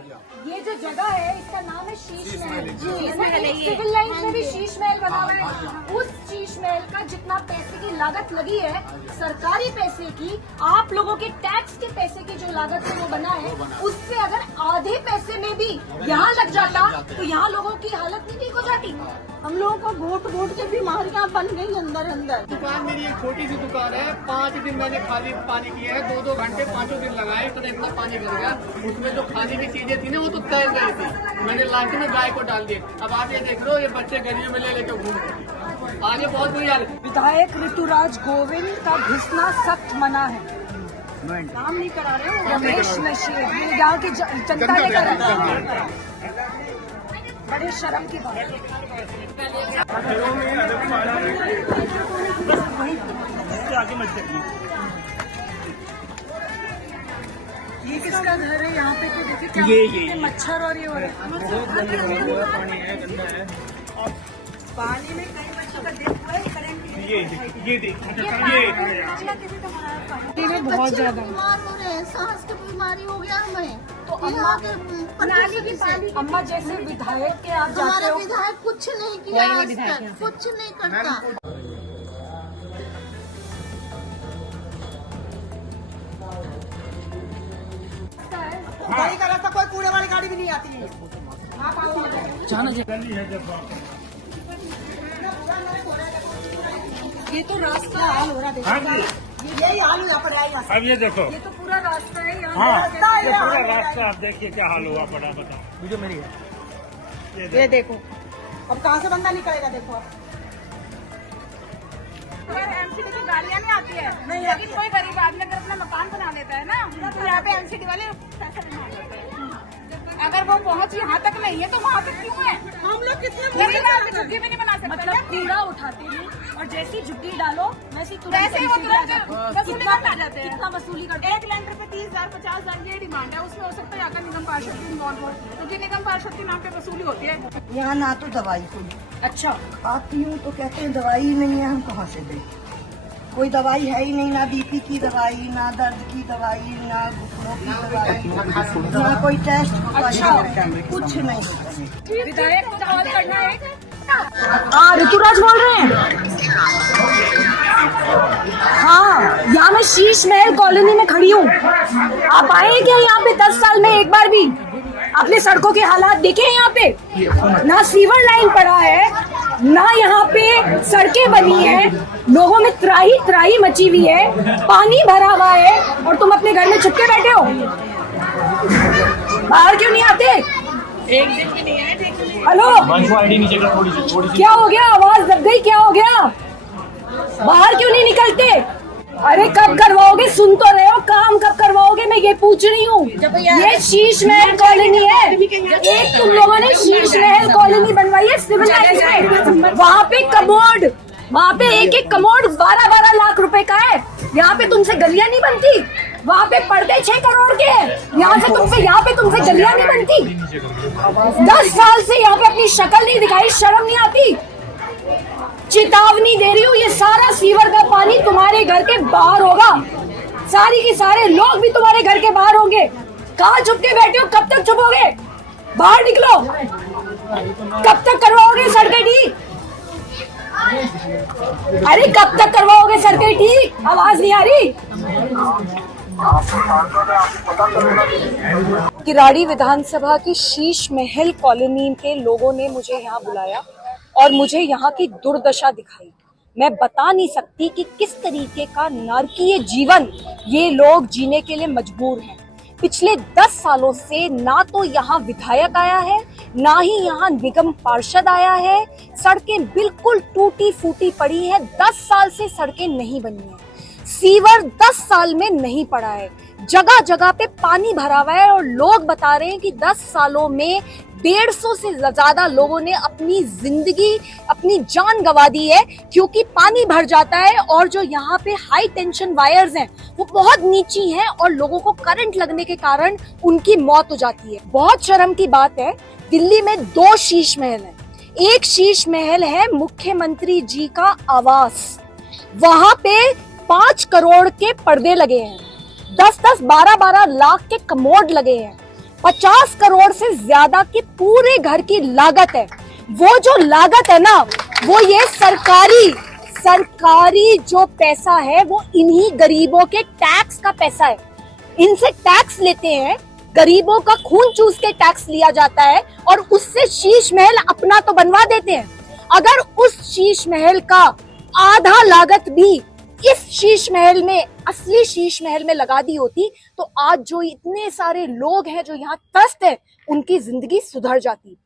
ये जो जगह है इसका नाम है शीश महल। सिविल लाइंस में भी शीश महल बना हुआ है। उस शीश महल का जितना पैसे की लागत लगी है, सरकारी पैसे की, आप लोगों के टैक्स के पैसे की जो लागत है वो बना है, उससे अगर आधे पैसे में भी यहाँ लग जाता तो यहाँ लोगों की हालत नहीं ठीक हो जाती। हम लोगों को घोट के बीमारियां बन गई अंदर। दुकान मेरी एक छोटी सी दुकान है, 5 दिन मैंने खाली पानी किया है, 2-2 घंटे 5 दिन लगाए, इतना पानी भर गया। उसमें जो खाने की चीजें थी ना वो तो तैर गई थी, मैंने लास्ट में गाय को डाल दिया। अब आप ये देख लो, ये बच्चे गलियों में ले लेके घूम रहे, आगे बहुत बुरी हाल। विधायक ऋतुराज गोविंद का घुसना सख्त मना है। काम नहीं करा रहे हो रमेश नशीर, ये यहाँ की जनता ने करा, बड़े शर्म की बात है। ये किसका घर है यहाँ पे? तो देखिए क्या ये मच्छर और ये हो रहा है। पानी में कई बच्चों का डेथ हुआ है, करंट ये बहुत ज्यादा बीमार हो रहे हैं, सांस की बीमारी हो गया हमें। तो अम्मा जैसे विधायक के आप जाते हमारा हो, विधायक कुछ नहीं किया आज तक, कुछ नहीं करता। गाड़ी का रास्ता कोई कूड़े वाली गाड़ी भी नहीं आती है। ये तो रास्ता हाल हो रहा है, यही हाल यहाँ पर आएगा। अब ये देखो, ये तो पूरा रास्ता है यहाँ। हाँ ये पूरा रास्ता आप देखिए क्या हाल हुआ पड़ा, बताओ। वीडियो मेरी है, ये देखो अब कहाँ से बंदा निकलेगा। देखो अब एमसीडी की गाड़ियाँ नहीं आती है, लेकिन कोई गरीब आदमी अगर अपना मकान बना लेता है ना, तो यहाँ पे एमसीडी वाले पैसा बना लेते हैं। अगर वो पहुँच यहाँ तक नहीं है तो वहाँ तक क्यों है? हम लोग कितने गरीब आदमी झुग्गी भी नहीं बना सकते। मतलब कूड़ा उठाते हैं और जैसी झुग्गी डालो वैसे वैसे वो तुरंत वसूली करने आ जाते हैं। कितना वसूली करते हैं? 1 सिलेंडर पे 30,000 50,000 ये डिमांड है। उसमें हो सकता है यहाँ का निगम पार्षद भी इन्वॉल्व हो, क्योंकि निगम पार्षद के नाम पे वसूली होती है। यहाँ ना तो दवाई कोई अच्छा, आती हूँ तो कहते हैं दवाई नहीं है, हम कहाँ से दें? कोई दवाई है ही नहीं, ना बीपी की दवाई, ना दर्द की दवाई, ना घुटनों की दवाई, ना कोई टेस्ट कुछ नहीं। विधायक को कॉल करना है। हाँ, ऋतुराज बोल रहे हैं। हाँ, यहाँ मैं शीश महल कॉलोनी में खड़ी हूँ। आप आए क्या यहाँ पे 10 साल में एक बार भी? आपने सड़कों के हालात देखे हैं? यहाँ पे ना सीवर लाइन पड़ा है, ना यहाँ पे सड़कें बनी है, लोगों में त्राही मची हुई है, पानी भरा हुआ है, और तुम अपने घर में छुप के बैठे हो। बाहर क्यों नहीं आते? एक दिन भी नहीं है। हेलो, क्या हो गया? आवाज दब गई, क्या हो गया? बाहर क्यों नहीं निकलते? अरे कब करवाओगे? सुन तो रहे हो, काम कब करवाओगे? मैं ये पूछ रही हूँ। ये शीश महल कॉलोनी है, एक तुम लोगों ने शीश महल कॉलोनी बनवाई है सिविल लाइंस में। वहाँ पे कमोड, वहाँ पे एक कमोड 12-12 लाख रुपए का है। यहाँ पे तुमसे गलियां नहीं बनती। वहाँ पे पर्दे 6 करोड़ के हैं, यहाँ पे तुमसे गलियां नहीं बनती। 10 साल से यहाँ पे अपनी शक्ल नहीं दिखाई, शर्म नहीं आती। चेतावनी दे रही हूँ, ये सारा सीवर का पानी तुम्हारे घर के बाहर होगा। सारी के सारे लोग भी तुम्हारे घर के बाहर होंगे। कहाँ चुप के बैठे हो? कब तक चुपोगे? बाहर निकलो। कब तक करवाओगे सड़कें ठीक? अरे कब तक करवाओगे सड़कें ठीक? आवाज नहीं आ रही। किराड़ी विधानसभा की शीश महल कॉलोनी के लोगों ने मुझे यहाँ बुलाया और मुझे यहाँ की दुर्दशा दिखाई। मैं बता नहीं सकती कि किस तरीके का नारकीय जीवन ये लोग जीने के लिए मजबूर हैं। पिछले 10 सालों से ना तो यहाँ विधायक आया है, ना ही यहाँ निगम पार्षद आया है। सड़कें बिल्कुल टूटी फूटी पड़ी हैं। 10 साल से सड़कें नहीं बनी हैं। सीवर 10 साल में नहीं पड़ा है। जगह जगह पे पानी भरा हुआ है और लोग बता रहे हैं कि 10 सालों में 150 से ज्यादा लोगों ने अपनी जिंदगी, अपनी जान गंवा दी है, क्योंकि पानी भर जाता है और जो यहाँ पे हाई टेंशन वायर्स हैं वो बहुत नीची हैं और लोगों को करंट लगने के कारण उनकी मौत हो जाती है। बहुत शर्म की बात है, दिल्ली में 2 शीश महल हैं। एक शीश महल है मुख्यमंत्री जी का आवास, वहां पे 5 करोड़ के पर्दे लगे हैं, 10-10, 12-12 लाख के कमोड लगे हैं। 50 करोड़ से ज्यादा की पूरे घर की लागत है। वो जो लागत है ना, वो ये सरकारी जो पैसा है वो इन्हीं गरीबों के टैक्स का पैसा है। इनसे टैक्स लेते हैं, गरीबों का खून चूस के टैक्स लिया जाता है और उससे शीश महल अपना तो बनवा देते हैं। अगर उस शीश महल का आधा लागत भी इस शीश महल में, असली शीश महल में लगा दी होती तो आज जो इतने सारे लोग हैं जो यहाँ त्रस्त है, उनकी जिंदगी सुधर जाती।